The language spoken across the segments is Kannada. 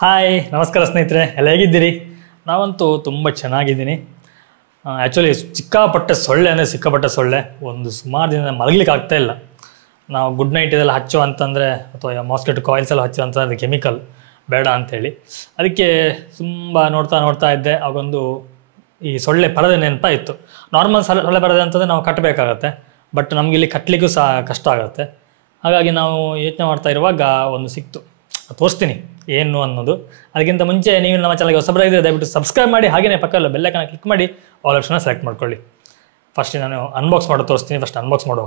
ಹಾಯ್ ನಮಸ್ಕಾರ ಸ್ನೇಹಿತರೆ, ಎಲ್ಲ ಹೇಗಿದ್ದೀರಿ? ನಾವಂತೂ ತುಂಬ ಚೆನ್ನಾಗಿದ್ದೀನಿ. ಆ್ಯಕ್ಚುಲಿ ಸಿಕ್ಕಾಪಟ್ಟೆ ಸೊಳ್ಳೆ ಅಂದರೆ ಸಿಕ್ಕಾಪಟ್ಟೆ ಸೊಳ್ಳೆ. ಒಂದು ಸುಮಾರು ದಿನ ಮಲಗಲಿಕ್ಕೆ ಆಗ್ತಾ ಇಲ್ಲ. ನಾವು ಗುಡ್ ನೈಟ್ ಇದೆಲ್ಲ ಹಚ್ಚು ಅಂತಂದರೆ ಅಥವಾ ಮಾಸ್ಕಿಟೋ ಕಾಯಿಲ್ಸ್ ಎಲ್ಲ ಹಚ್ಚು ಅಂತಂದರೆ ಅದು ಕೆಮಿಕಲ್ ಬೇಡ ಅಂಥೇಳಿ ಅದಕ್ಕೆ ತುಂಬ ನೋಡ್ತಾ ಇದ್ದೆ. ಆಗೊಂದು ಈ ಸೊಳ್ಳೆ ಪರದೆ ನೆನಪಾಯಿತು. ನಾರ್ಮಲ್ ಸೊಳ್ಳೆ ಪರದೆ ಅಂತಂದರೆ ನಾವು ಕಟ್ಟಬೇಕಾಗತ್ತೆ, ಬಟ್ ನಮಗೆ ಇಲ್ಲಿ ಕಟ್ಟಲಿಕ್ಕೂ ಸಹ ಕಷ್ಟ ಆಗುತ್ತೆ. ಹಾಗಾಗಿ ನಾವು ಯೋಚನೆ ಮಾಡ್ತಾ ಇರುವಾಗ ಒಂದು ಸಿಕ್ತು, ತೋರಿಸ್ತೀನಿ ಏನು ಅನ್ನೋದು. ಅದಕ್ಕಿಂತ ಮುಂಚೆ ನೀವು ನಮ್ಮ ಚಾನಲ್ಗೆ ಹೊಸಬರಾಗಿದ್ದರೆ ದಯವಿಟ್ಟು ಸಬ್ಸ್ಕ್ರೈಬ್ ಮಾಡಿ, ಹಾಗೆಯೇ ಪಕ್ಕದಲ್ಲಿ ಬೆಲ್ಲೈಕನ್ನ ಕ್ಲಿಕ್ ಮಾಡಿ ಆಲ್ ಆಪ್ಷನ್ನ ಸೆಲೆಕ್ಟ್ ಮಾಡ್ಕೊಳ್ಳಿ. ಫಸ್ಟ್ ನಾನು ಅನ್ಬಾಕ್ಸ್ ಮಾಡೋದು ತೋರಿಸ್ತೀನಿ. ಫಸ್ಟ್ ಅನ್ಬಾಕ್ಸ್ ಮಾಡುವ.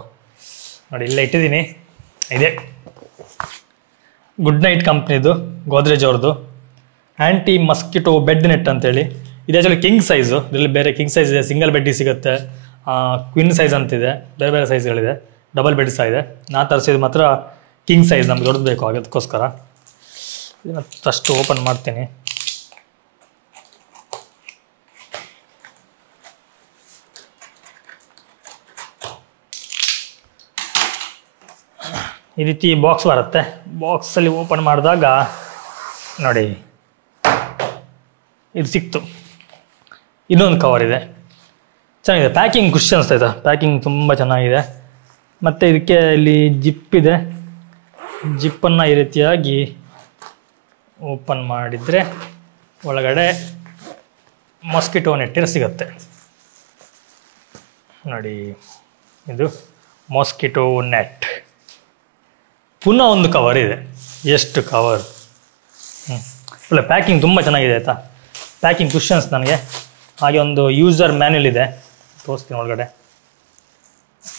ನೋಡಿ, ಇಲ್ಲೇ ಇಟ್ಟಿದ್ದೀನಿ. ಇದೆ ಗುಡ್ ನೈಟ್ ಕಂಪ್ನಿದು, ಗೋದ್ರೇಜ್ ಅವ್ರದ್ದು ಆ್ಯಂಟಿ ಮಸ್ಕಿಟೋ ಬೆಡ್ ನೆಟ್ ಅಂತೇಳಿ. ಇದು ಆ್ಯಕ್ಚುಲಿ ಕಿಂಗ್ ಸೈಜು. ಇದರಲ್ಲಿ ಬೇರೆ ಕಿಂಗ್ ಸೈಜ್ ಇದೆ, ಸಿಂಗಲ್ ಬೆಡ್ಡಿಗೆ ಸಿಗುತ್ತೆ, ಕ್ವಿನ್ ಸೈಜ್ ಅಂತಿದೆ, ಬೇರೆ ಬೇರೆ ಸೈಜ್ಗಳಿದೆ, ಡಬಲ್ ಬೆಡ್ ಸಹ ಇದೆ. ನಾನು ತರಿಸಿದ್ದು ಮಾತ್ರ ಕಿಂಗ್ ಸೈಜ್, ನಮ್ಗೆ ದೊಡ್ಡದು ಬೇಕು, ಅದಕ್ಕೋಸ್ಕರ ಇದನ್ನು ಫಸ್ಟ್ ಓಪನ್ ಮಾಡ್ತೀನಿ. ಈ ರೀತಿ ಬಾಕ್ಸ್ ಬರುತ್ತೆ. ಬಾಕ್ಸಲ್ಲಿ ಓಪನ್ ಮಾಡಿದಾಗ ನೋಡಿ ಇದು ಸಿಕ್ತು. ಇನ್ನೊಂದು ಕವರ್ ಇದೆ, ಚೆನ್ನಾಗಿದೆ. ಪ್ಯಾಕಿಂಗ್ ಖುಷಿ ಅನಿಸ್ತಾಯಿದೆ, ಪ್ಯಾಕಿಂಗ್ ತುಂಬ ಚೆನ್ನಾಗಿದೆ. ಮತ್ತು ಇದಕ್ಕೆ ಇಲ್ಲಿ ಜಿಪ್ ಇದೆ. ಜಿಪ್ಪನ್ನು ಈ ರೀತಿಯಾಗಿ ಓಪನ್ ಮಾಡಿದರೆ ಒಳಗಡೆ ಮಾಸ್ಕಿಟೋ ನೆಟ್ ಸಿಗುತ್ತೆ. ನೋಡಿ, ಇದು ಮಾಸ್ಕಿಟೋ ನೆಟ್. ಪುನಃ ಒಂದು ಕವರ್ ಇದೆ. ಎಷ್ಟು ಕವರ್! ಒಳ್ಳೆ ಪ್ಯಾಕಿಂಗ್ ತುಂಬ ಚೆನ್ನಾಗಿದೆ ಆಯಿತಾ. ಪ್ಯಾಕಿಂಗ್ ಕುಷನ್ಸ್ ನನಗೆ. ಹಾಗೆ ಒಂದು ಯೂಸರ್ ಮ್ಯಾನ್ಯಲ್ ಇದೆ, ತೋರಿಸ್ತೀನಿ ಒಳಗಡೆ.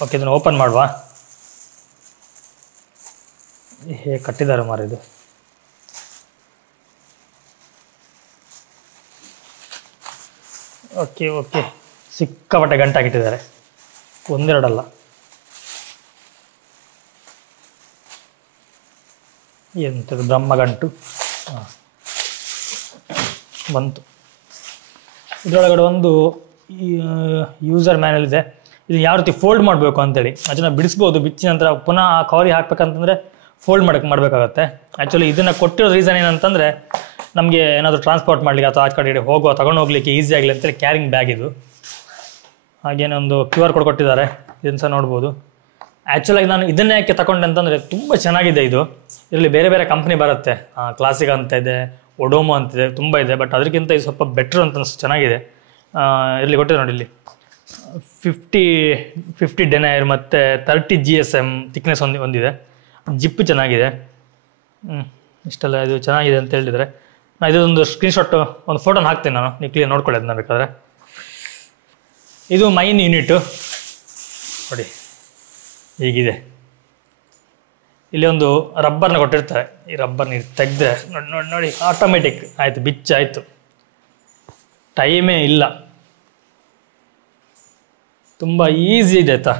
ಓಕೆ, ಇದನ್ನು ಓಪನ್ ಮಾಡುವ. ಹೇಗೆ ಕಟ್ಟಿದ್ದಾರೆ ಮಾರ ಇದು. ಓಕೆ, ಸಿಕ್ಕಾಪಟ್ಟೆ ಗಂಟಾಗಿಟ್ಟಿದ್ದಾರೆ, ಒಂದೆರಡಲ್ಲ. ಎಂಥದ್ದು ಬ್ರಹ್ಮಗಂಟು. ಬಂತು. ಇದರೊಳಗಡೆ ಒಂದು ಯೂಸರ್ ಮ್ಯಾನ್ಯಲ್ ಇದೆ. ಇದು ಯಾವ ರೀತಿ ಫೋಲ್ಡ್ ಮಾಡಬೇಕು ಅಂತೇಳಿ. ಅದನ್ನು ಬಿಡಿಸ್ಬೋದು. ಬಿಚ್ಚಿ ನಂತರ ಪುನಃ ಆ ಕವರಿಗೆ ಹಾಕ್ಬೇಕಂತಂದರೆ ಫೋಲ್ಡ್ ಮಾಡಬೇಕಾಗತ್ತೆ. ಆ್ಯಕ್ಚುಲಿ ಇದನ್ನು ಕೊಟ್ಟಿರೋ ರೀಸನ್ ಏನಂತಂದರೆ, ನಮಗೆ ಏನಾದರೂ ಟ್ರಾನ್ಸ್ಪೋರ್ಟ್ ಮಾಡಲಿಕ್ಕೆ ಅಥವಾ ಆ ಕಡೆ ತೊಗೊಂಡು ಹೋಗ್ಲಿಕ್ಕೆ ಈಸಿ ಆಗಲಿ ಅಂತೇಳಿ ಕ್ಯಾರಿಂಗ್ ಬ್ಯಾಗ್ ಇದು. ಹಾಗೇನೊಂದು QR ಕೋಡ್ ಕೊಟ್ಟಿದ್ದಾರೆ, ಇದನ್ನು ಸಹ ನೋಡ್ಬೋದು. ಆ್ಯಕ್ಚುಲಾಗಿ ನಾನು ಇದನ್ನೇ ಯಾಕೆ ತಗೊಂಡೆ ಅಂತಂದರೆ, ತುಂಬ ಚೆನ್ನಾಗಿದೆ ಇದು. ಇದರಲ್ಲಿ ಬೇರೆ ಬೇರೆ ಕಂಪ್ನಿ ಬರುತ್ತೆ, ಕ್ಲಾಸಿಕ್ ಅಂತ ಇದೆ, ಒಡೋಮೋ ಅಂತಿದೆ, ತುಂಬ ಇದೆ. ಬಟ್ ಅದಕ್ಕಿಂತ ಇದು ಸ್ವಲ್ಪ ಬೆಟ್ರ್ ಅಂತ ಅನಿಸ್ತು, ಚೆನ್ನಾಗಿದೆ. ಇಲ್ಲಿ ಕೊಟ್ಟಿದೆ ನೋಡಿ, ಇಲ್ಲಿ 50 ಡೆನೈರ್ ಮತ್ತು 30 GSM ಥಿಕ್ನೆಸ್ ಹೊಂದಿದೆ. ಜಿಪ್ ಚೆನ್ನಾಗಿದೆ. ಇಷ್ಟೆಲ್ಲ ಇದು ಚೆನ್ನಾಗಿದೆ ಅಂತ ಹೇಳಿದರೆ, ನಾನು ಇದೊಂದು ಸ್ಕ್ರೀನ್ಶಾಟ್, ಒಂದು ಫೋಟೋನ ಹಾಕ್ತೀನಿ ನಾನು, ನೀವು ಕ್ಲಿಯರ್ ನೋಡ್ಕೊಳ್ಳಿ ಅದನ್ನ ಬೇಕಾದರೆ. ಇದು ಮೈನ್ ಯೂನಿಟು ನೋಡಿ, ಹೀಗಿದೆ. ಇಲ್ಲಿ ಒಂದು ರಬ್ಬರ್ನ ಕೊಟ್ಟಿರ್ತಾರೆ. ಈ ರಬ್ಬರ್ನ ತೆಗೆದ್ರೆ ನೋಡಿ ಆಟೋಮೆಟಿಕ್ ಆಯಿತು, ಬಿಚ್ಚಾಯಿತು. ಟೈಮೇ ಇಲ್ಲ, ತುಂಬ ಈಸಿ ಇದೆ ಆಯಿತಾ.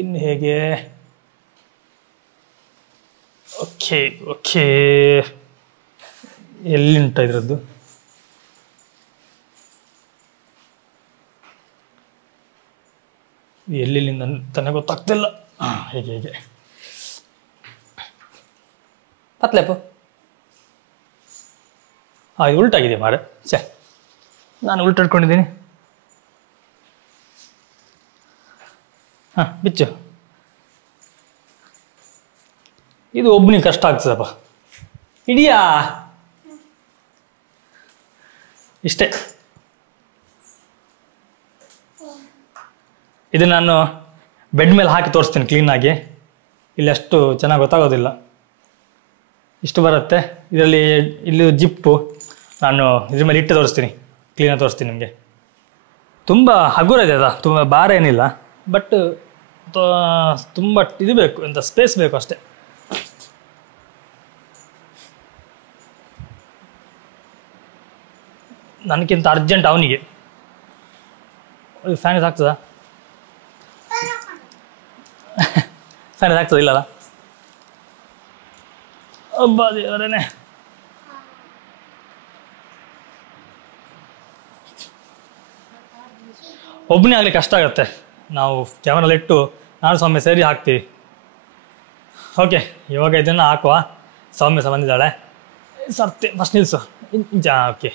ಇನ್ನು ಹೇಗೆ? ಓಕೆ, ಎಲ್ಲಿಂಟ ಇದರದ್ದು? ಎಲ್ಲಿಂದ ಅಂತಾನೆ ಗೊತ್ತಾಗ್ತಿಲ್ಲ. ಹೇಗೆ ಪತ್ಲೆಪು. ಇದು ಉಲ್ಟಾಗಿದೆ ಮಾರೆ. ನಾನು ಉಲ್ಟಾಡ್ಕೊಂಡಿದ್ದೀನಿ. ಬಿಚ್ಚು. ಇದು ಒಬ್ಬನಿಗೆ ಕಷ್ಟ ಆಗ್ತದಪ್ಪ. ಇದೆಯಾ? ಇಷ್ಟೇ. ಇದು ನಾನು ಬೆಡ್ ಮೇಲೆ ಹಾಕಿ ತೋರಿಸ್ತೀನಿ ಕ್ಲೀನಾಗಿ. ಇಲ್ಲಿ ಅಷ್ಟು ಚೆನ್ನಾಗಿ ಗೊತ್ತಾಗೋದಿಲ್ಲ. ಇಷ್ಟು ಬರುತ್ತೆ ಇದರಲ್ಲಿ. ಇಲ್ಲಿ ಜಿಪ್ಪು ನಾನು ಇದ್ರ ಮೇಲೆ ಇಟ್ಟು ತೋರಿಸ್ತೀನಿ, ಕ್ಲೀನಾಗಿ ತೋರಿಸ್ತೀನಿ ನಿಮಗೆ. ತುಂಬ ಹಗುರ ಇದೆ ಅದ, ತುಂಬ ಭಾರ ಏನಿಲ್ಲ. ಬಟ್ ತುಂಬ ಇದು ಬೇಕು, ಎಂಥ ಸ್ಪೇಸ್ ಬೇಕು ಅಷ್ಟೇ. ನನಗಿಂತ ಅರ್ಜೆಂಟ್ ಅವನಿಗೆ. ಫ್ಯಾನ್ ಇದು ಆಗ್ತದಾ? ಫ್ಯಾನ್ ಇದು ಆಗ್ತದೆ ಇಲ್ಲಲ್ಲ? ಒಬ್ಬ ದೇವರೇನೆ. ಒಬ್ಬನೇ ಆಗಲಿ ಕಷ್ಟ ಆಗುತ್ತೆ. ನಾವು ಕ್ಯಾಮ್ರಲ್ಲಿ ಇಟ್ಟು ನಾನು ಸ್ವಾಮಿ ಸೇರಿ ಹಾಕ್ತೀವಿ. ಓಕೆ, ಇವಾಗ ಇದನ್ನು ಹಾಕುವ. ಸೌಮ್ಯ ಸಹ ಬಂದಿದ್ದಾಳೆ. ಸರ್ತೆ ಫಸ್ಟ್ ನಿಲ್ಲಿಸು. ಓಕೆ,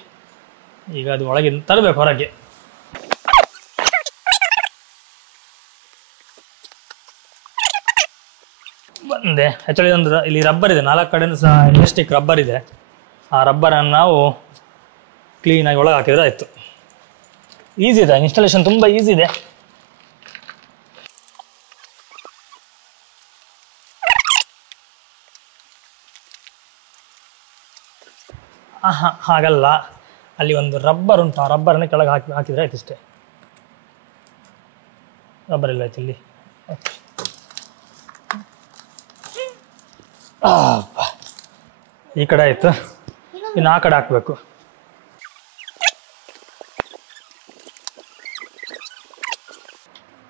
ಈಗ ಅದು ಒಳಗೆ ತರಬೇಕು ಹೊರಗೆ. ಬಂದೆ. ಆ್ಯಕ್ಚುಲಿ ಒಂದು ಇಲ್ಲಿ ರಬ್ಬರ್ ಇದೆ, 4 ಕಡೆಯೂ ಸಹ ಎಲಾಸ್ಟಿಕ್ ರಬ್ಬರ್ ಇದೆ. ಆ ರಬ್ಬರನ್ನು ನಾವು ಕ್ಲೀನಾಗಿ ಒಳಗೆ ಹಾಕಿದ್ರೆ ಆಯಿತು. ಈಸಿ ಇದೆ, ಇನ್ಸ್ಟಾಲೇಷನ್ ತುಂಬ ಈಸಿ ಇದೆ. ಹಾಗಲ್ಲ, ಅಲ್ಲಿ ಒಂದು ರಬ್ಬರ್ ಉಂಟು, ಆ ರಬ್ಬರನ್ನು ಕೆಳಗೆ ಹಾಕಿದರೆ ಆಯ್ತು ಇಷ್ಟೇ. ರಬ್ಬರ್ ಇಲ್ಲ ಆಯ್ತು ಇಲ್ಲಿ. ಈ ಕಡೆ ಆಯಿತು, ಇನ್ನು ಆ ಕಡೆ ಹಾಕಬೇಕು.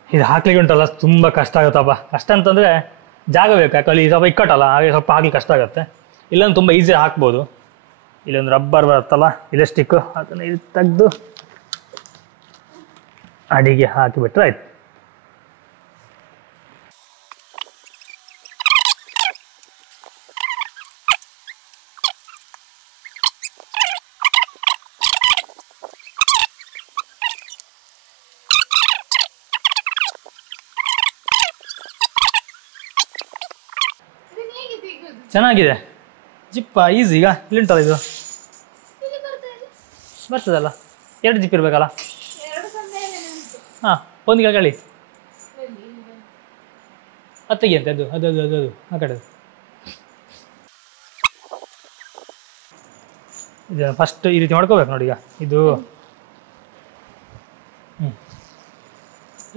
ಇದು ಹಾಕ್ಲಿಕ್ಕೆ ಉಂಟಲ್ಲ ತುಂಬ ಕಷ್ಟ ಆಗುತ್ತಪ್ಪ. ಕಷ್ಟ ಅಂತಂದರೆ ಜಾಗ ಬೇಕು, ಯಾಕಲ್ಲಿ ಸ್ವಲ್ಪ ಇಕ್ಕಟ್ಟಲ್ಲ, ಹಾಗೆ ಸ್ವಲ್ಪ ಹಾಕ್ಲಿಕ್ಕೆ ಕಷ್ಟ ಆಗುತ್ತೆ. ಇಲ್ಲೊಂದು ತುಂಬ ಈಸಿ ಹಾಕ್ಬೋದು. ಇಲ್ಲೊಂದು ರಬ್ಬರ್ ಬರುತ್ತಲ್ಲ ಇಲಾಸ್ಟಿಕ್ಕು, ಅದನ್ನು ಇದು ತೆಗೆದು ಅಡಿಗೆ ಹಾಕಿಬಿಟ್ರೆ ಆಯ್ತು. ಚೆನ್ನಾಗಿದೆ ಜಿಪ್ಪ, ಈಸಿ. ಈಗ ಇಲ್ಲುಂಟಲ್ಲ ಇದು ಬರ್ತದಲ್ಲ, 2 ಜಿಪ್ ಇರಬೇಕಲ್ಲ. ಹಾಂ, ಒಂದು ಕೆಳಗಳಿ ಅತ್ತಿಗೆ ಅಂತ ಅದು ಅದು ಅದು ಅದು ಅದು ಆ ಕಡೆ. ಇದು ಫಸ್ಟ್ ಈ ರೀತಿ ಮಾಡ್ಕೋಬೇಕು ನೋಡಿ. ಈಗ ಇದು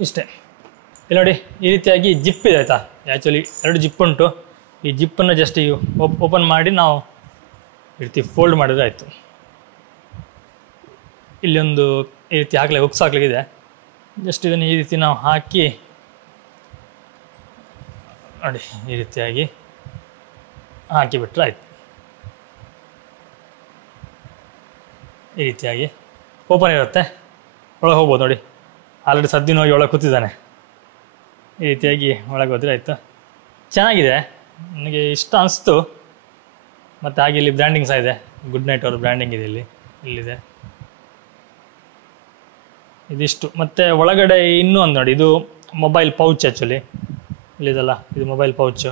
ಇಷ್ಟೇ. ಇಲ್ಲಿ ನೋಡಿ, ಈ ರೀತಿಯಾಗಿ ಜಿಪ್ ಇದೆ ಆಯಿತಾ. ಆ್ಯಕ್ಚುಲಿ 2 ಜಿಪ್ ಉಂಟು. ಈ ಜಿಪ್ಪನ್ನು ಜಸ್ಟ್ ಓಪನ್ ಮಾಡಿ ನಾವು ಈ ರೀತಿ ಫೋಲ್ಡ್ ಮಾಡಿದ್ರೆ ಆಯಿತು. ಇಲ್ಲೊಂದು ಈ ರೀತಿ ಹಾಕ್ಲಿಕ್ಕೆ ಹುಕ್ಸ್ ಹಾಕ್ಲಿಕ್ಕಿದೆ. ಜಸ್ಟ್ ಇದನ್ನು ಈ ರೀತಿ ನಾವು ಹಾಕಿ ನೋಡಿ, ಈ ರೀತಿಯಾಗಿ ಹಾಕಿಬಿಟ್ರೆ ಆಯಿತು. ಈ ರೀತಿಯಾಗಿ ಓಪನ್ ಇರುತ್ತೆ, ಒಳಗೆ ಹೋಗ್ಬೋದು. ನೋಡಿ, ಆಲ್ರೆಡಿ ಸದ್ದಿನ ಹೋಗಿ ಒಳಗೆ ಕೂತಿದ್ದಾನೆ. ಈ ರೀತಿಯಾಗಿ ಒಳಗೆ ಹೋದರೆ ಆಯಿತು. ಚೆನ್ನಾಗಿದೆ, ನನಗೆ ಇಷ್ಟ ಅನಿಸ್ತು. ಮತ್ತು ಹಾಗೆ ಇಲ್ಲಿ ಬ್ರ್ಯಾಂಡಿಂಗ್ ಸಹ ಇದೆ, ಗುಡ್ ನೈಟ್ ಅವ್ರ ಬ್ರ್ಯಾಂಡಿಂಗ್ ಇದೆ ಇಲ್ಲಿದೆ. ಇದಿಷ್ಟು. ಮತ್ತು ಒಳಗಡೆ ಇನ್ನೂ ಒಂದು ನೋಡಿ, ಇದು ಮೊಬೈಲ್ ಪೌಚ್. ಆ್ಯಕ್ಚುಲಿ ಇಲ್ಲಿದಲ್ಲ, ಇದು ಮೊಬೈಲ್ ಪೌಚು.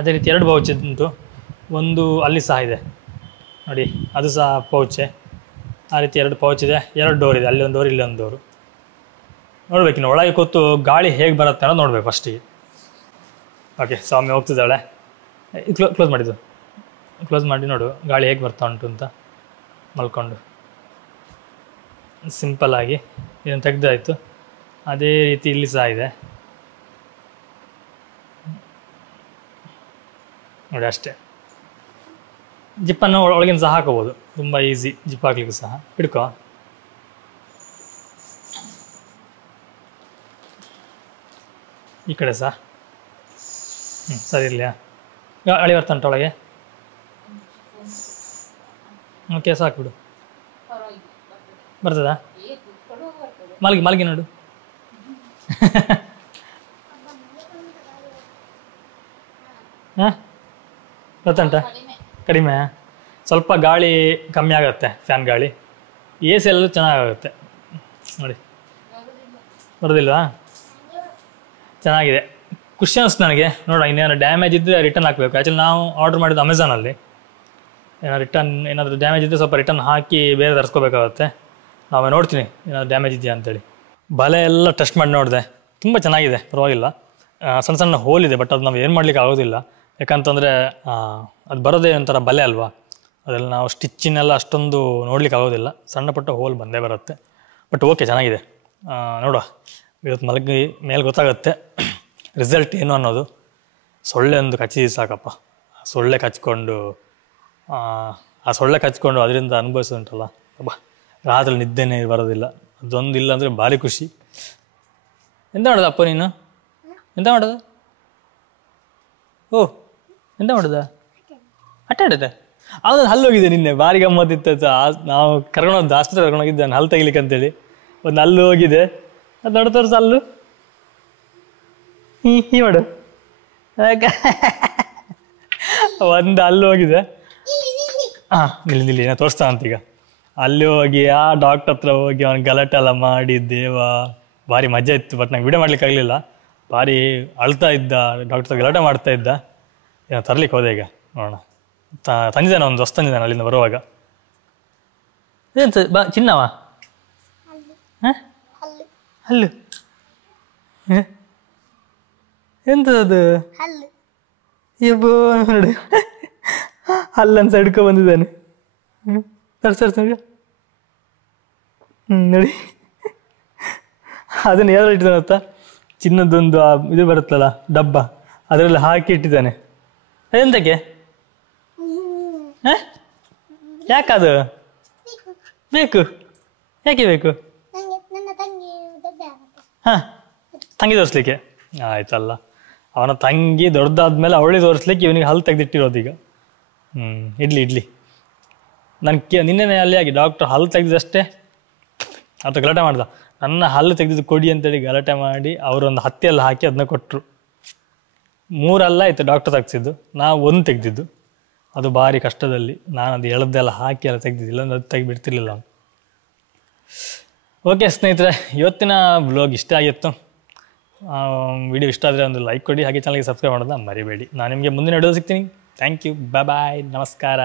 ಅದೇ ರೀತಿ 2 ಪೌಚ್ ಉಂಟು. ಒಂದು ಅಲ್ಲಿ ಸಹ ಇದೆ ನೋಡಿ, ಅದು ಸಹ ಪೌಚೆ. ಆ ರೀತಿ 2 ಪೌಚ್ ಇದೆ, 2 ಡೋರ್ ಇದೆ, ಅಲ್ಲಿ ಒಂದು ಡೋರ್, ಇಲ್ಲಿ ಒಂದು ಡೋರು. ನೋಡ್ಬೇಕಿನ್ನು ಒಳಗೆ ಕೂತು ಗಾಳಿ ಹೇಗೆ ಬರುತ್ತೆ ಅನ್ನೋದು ನೋಡ್ಬೇಕು ಫಸ್ಟಿಗೆ. ಓಕೆ, ಸೌಮ್ಯ ಹೋಗ್ತಿದ್ದಾಳೆ. ಕ್ಲೋಸ್ ಮಾಡಿದ್ದು, ಕ್ಲೋಸ್ ಮಾಡಿ ನೋಡು ಗಾಳಿ ಹೇಗೆ ಬರ್ತಾ ಉಂಟು ಅಂತ. ಮಲ್ಕೊಂಡು ಸಿಂಪಲ್ಲಾಗಿ ಇದನ್ನು ತೆಗೆದಾಯಿತು. ಅದೇ ರೀತಿ ಇಲ್ಲಿ ಸಹ ಇದೆ ನೋಡಿ, ಅಷ್ಟೇ. ಜಿಪ್ಪನ್ನು ಒಳಗಿನ ಸಹ ಹಾಕೋಬೋದು, ತುಂಬ ಈಸಿ ಜಿಪ್ ಹಾಕ್ಲಿಕ್ಕೂ ಸಹ. ಹಿಡ್ಕೋ. ಈ ಕಡೆ ಸಹ ಸರಿ ಇರಲಿಯಾ? ಗಾಳಿ ಬರ್ತಾ ಉಂಟು ಒಳಗೆ. ಓಕೆ, ಸಾಕು ಬಿಡು. ಬರ್ತದಾ? ಮಲಗಿ ನೋಡು. ಹಾಂ, ಗೊತ್ತುಂಟ? ಕಡಿಮೆ. ಸ್ವಲ್ಪ ಗಾಳಿ ಕಮ್ಮಿ ಆಗುತ್ತೆ, ಫ್ಯಾನ್ ಗಾಳಿ. AC ಎಲ್ಲೂ ಚೆನ್ನಾಗಾಗುತ್ತೆ ನೋಡಿ. ಬರೋದಿಲ್ವಾ? ಚೆನ್ನಾಗಿದೆ, ಖುಷಿ ಅನಿಸ್ತು ನನಗೆ. ನೋಡೋಣ, ಇನ್ನೇನು ಡ್ಯಾಮೇಜ್ ಇದ್ದರೆ ರಿಟರ್ನ್ ಹಾಕಬೇಕು. ಆ್ಯಕ್ಚುಲಿ ನಾವು ಆರ್ಡ್ರ್ ಮಾಡಿದ್ದು ಅಮೆಝಾನಲ್ಲಿ. ಏನಾದರೂ ಡ್ಯಾಮೇಜ್ ಇದ್ದರೆ ಸ್ವಲ್ಪ ರಿಟರ್ನ್ ಹಾಕಿ ಬೇರೆ ತರಿಸ್ಕೋಬೇಕಾಗುತ್ತೆ. ನಾವು ನೋಡ್ತೀನಿ ಏನಾದರೂ ಡ್ಯಾಮೇಜ್ ಇದೆಯಾ ಅಂತೇಳಿ. ಬಲೆ ಎಲ್ಲ ಟೆಸ್ಟ್ ಮಾಡಿ ನೋಡಿದೆ, ತುಂಬ ಚೆನ್ನಾಗಿದೆ, ಪರವಾಗಿಲ್ಲ. ಸಣ್ಣ ಸಣ್ಣ ಹೋಲ್ ಇದೆ, ಬಟ್ ಅದು ನಾವು ಏನು ಮಾಡಲಿಕ್ಕೆ ಆಗೋದಿಲ್ಲ. ಯಾಕಂತಂದರೆ ಅದು ಬರೋದೇ ಒಂಥರ ಬಲೆ ಅಲ್ವಾ, ಅದೆಲ್ಲ ನಾವು ಸ್ಟಿಚ್ಚಿನೆಲ್ಲ ಅಷ್ಟೊಂದು ನೋಡ್ಲಿಕ್ಕೆ ಆಗೋದಿಲ್ಲ. ಸಣ್ಣ ಪುಟ್ಟ ಹೋಲ್ ಬಂದೇ ಬರುತ್ತೆ. ಬಟ್ ಓಕೆ, ಚೆನ್ನಾಗಿದೆ. ನೋಡುವ, ಇವತ್ತು ಮಲಗಿ ಮೇಲೆ ಗೊತ್ತಾಗುತ್ತೆ ರಿಸಲ್ಟ್ ಏನು ಅನ್ನೋದು. ಸೊಳ್ಳೆ ಒಂದು ಕಚ್ಚಿ ಸಾಕಪ್ಪ. ಸೊಳ್ಳೆ ಕಚ್ಕೊಂಡು ಅದರಿಂದ ಅನುಭವಿಸೋದುಂಟಲ್ಲ ಅಬ್ಬಾ, ರಾತ್ರಿ ನಿದ್ದೆನೇ ಬರೋದಿಲ್ಲ. ಅದೊಂದು ಇಲ್ಲ ಅಂದರೆ ಭಾರಿ ಖುಷಿ. ಎಂತ ಮಾಡೋದು ಅಪ್ಪ ನೀನು? ಎಂತ ಮಾಡೋದು? ಓ, ಎಂತ ಮಾಡೋದ? ಆಟ ಆಡೋದ? ಅವನೊಂದು ಹಲ್ಲು ಹೋಗಿದೆ ನಿನ್ನೆ, ಭಾರಿ ಗಮ್ಮತ್ತಿತ್ತು. ನಾವು ಕರ್ಕೊಂಡೋದ್ದು ಆಸ್ಪತ್ರೆ ಕರ್ಕೊಂಡೋಗಿದ್ದಾನೆ ಹಲ್ಲು ತೆಗಿಲಿಕ್ಕೆ ಅಂತೇಳಿ. ಒಂದು ಹಲ್ಲು ಹೋಗಿದೆ, ಅದು ನೋಡಿ ತೋರಿಸ ಹಲ್ಲು. ಹೀ ಮಾಡು. ಒಂದು ಅಲ್ಲಿ ಹೋಗಿದೆ. ಹಾಂ ನಿಲ್ಲಿ ನಾನು ತೋರಿಸ್ತಾ ಅಂತೀಗ. ಅಲ್ಲಿ ಹೋಗಿ ಆ ಡಾಕ್ಟರ್ ಹತ್ರ ಹೋಗಿ ಅವ್ನು ಗಲಾಟೆ ಎಲ್ಲ ಮಾಡಿ ದೇವ ಭಾರಿ ಮಜಾ ಇತ್ತು. ಬಟ್ ನಂಗೆ ವಿಡಿಯೋ ಮಾಡ್ಲಿಕ್ಕೆ ಆಗಲಿಲ್ಲ. ಭಾರಿ ಅಳ್ತಾ ಇದ್ದ, ಡಾಕ್ಟರ್ ಹತ್ರ ಗಲಾಟೆ ಮಾಡ್ತಾ ಇದ್ದ. ಏನೋ ತರ್ಲಿಕ್ಕೆ ಹೋದೆ ಈಗ ನೋಡೋಣ. ತಂದಿದ್ದಾನೆ ಒಂದು ಹೊಸ ತಂದಿದ್ದಾನೆ ಅಲ್ಲಿಂದ ಬರುವಾಗ. ಎಂತ ಬಾ ಚಿನ್ನವ ಹಾಂ ಹಲ್ಲು ಎಂತದು ಎಬ್ಬೋ ನೋಡಿ ಅಲ್ಲನ್ನು ಸಡ್ಕೊ ಬಂದಿದ್ದಾನೆ. ಸರಿ ನೋಡಿ ಅದನ್ನು ಯಾರು ಇಟ್ಟಿದ್ದಾನೆ ಗೊತ್ತಾ? ಚಿನ್ನದೊಂದು ಇದು ಬರುತ್ತಲ್ಲ ಡಬ್ಬ, ಅದರಲ್ಲಿ ಹಾಕಿ ಇಟ್ಟಿದ್ದಾನೆ. ಎಂತಕ್ಕೆ? ಯಾಕದು ಬೇಕು? ಯಾಕೆ ಬೇಕು? ಹಾಂ ತಂಗಿ ತೋರಿಸ್ಲಿಕ್ಕೆ. ಆಯ್ತಲ್ಲ, ಅವನ ತಂಗಿ ದೊಡ್ಡದಾದ್ಮೇಲೆ ಅವಳಿಗೆ ತೋರಿಸ್ಲಿಕ್ಕೆ ಇವನಿಗೆ ಹಲ್ಲು ತೆಗೆದಿಟ್ಟಿರೋದು ಈಗ. ಇಡ್ಲಿ ನಿನ್ನೆ ಅಲ್ಲಿ ಆಗಿ ಡಾಕ್ಟರ್ ಹಲ್ಲು ತೆಗೆದಷ್ಟೇ ಆತ ಗಲಾಟೆ ಮಾಡ್ದ. ನನ್ನ ಹಲ್ಲು ತೆಗೆದಿದ್ದು ಕೊಡಿ ಅಂತೇಳಿ ಗಲಾಟೆ ಮಾಡಿ ಅವರೊಂದು ಹತ್ತಿಯೆಲ್ಲ ಹಾಕಿ ಅದನ್ನ ಕೊಟ್ಟರು. 3 ಹಲ್ಲು ಆಯಿತು ಡಾಕ್ಟರ್ ತೆಗ್ಸಿದ್ದು, ನಾವು 1 ತೆಗೆದಿದ್ದು. ಅದು ಭಾರಿ ಕಷ್ಟದಲ್ಲಿ ನಾನು ಅದು ಎಳೆದೆಲ್ಲ ಹಾಕಿ ಎಲ್ಲ ತೆಗೆದಿದ್ದಿಲ್ಲ, ಅದು ತೆಗಿಬಿಡ್ತಿರ್ಲಿಲ್ಲ ಅವನು. ಓಕೆ ಸ್ನೇಹಿತರೆ, ಇವತ್ತಿನ ವ್ಲಾಗ್ ಇಷ್ಟ ಆಗಿತ್ತು. ವಿಡಿಯೋ ಇಷ್ಟ ಆದರೆ ಒಂದು ಲೈಕ್ ಕೊಡಿ, ಹಾಗೆ ಚಾನಲ್ಗೆ ಸಬ್ಸ್ಕ್ರೈಬ್ ಮಾಡೋದನ್ನ ಮರಿಬೇಡಿ. ನಾನು ನಿಮಗೆ ಮುಂದಿನ ವಿಡಿಯೋ ಸಿಗ್ತೀನಿ. ಥ್ಯಾಂಕ್ ಯು, ಬಾಯ್, ನಮಸ್ಕಾರ.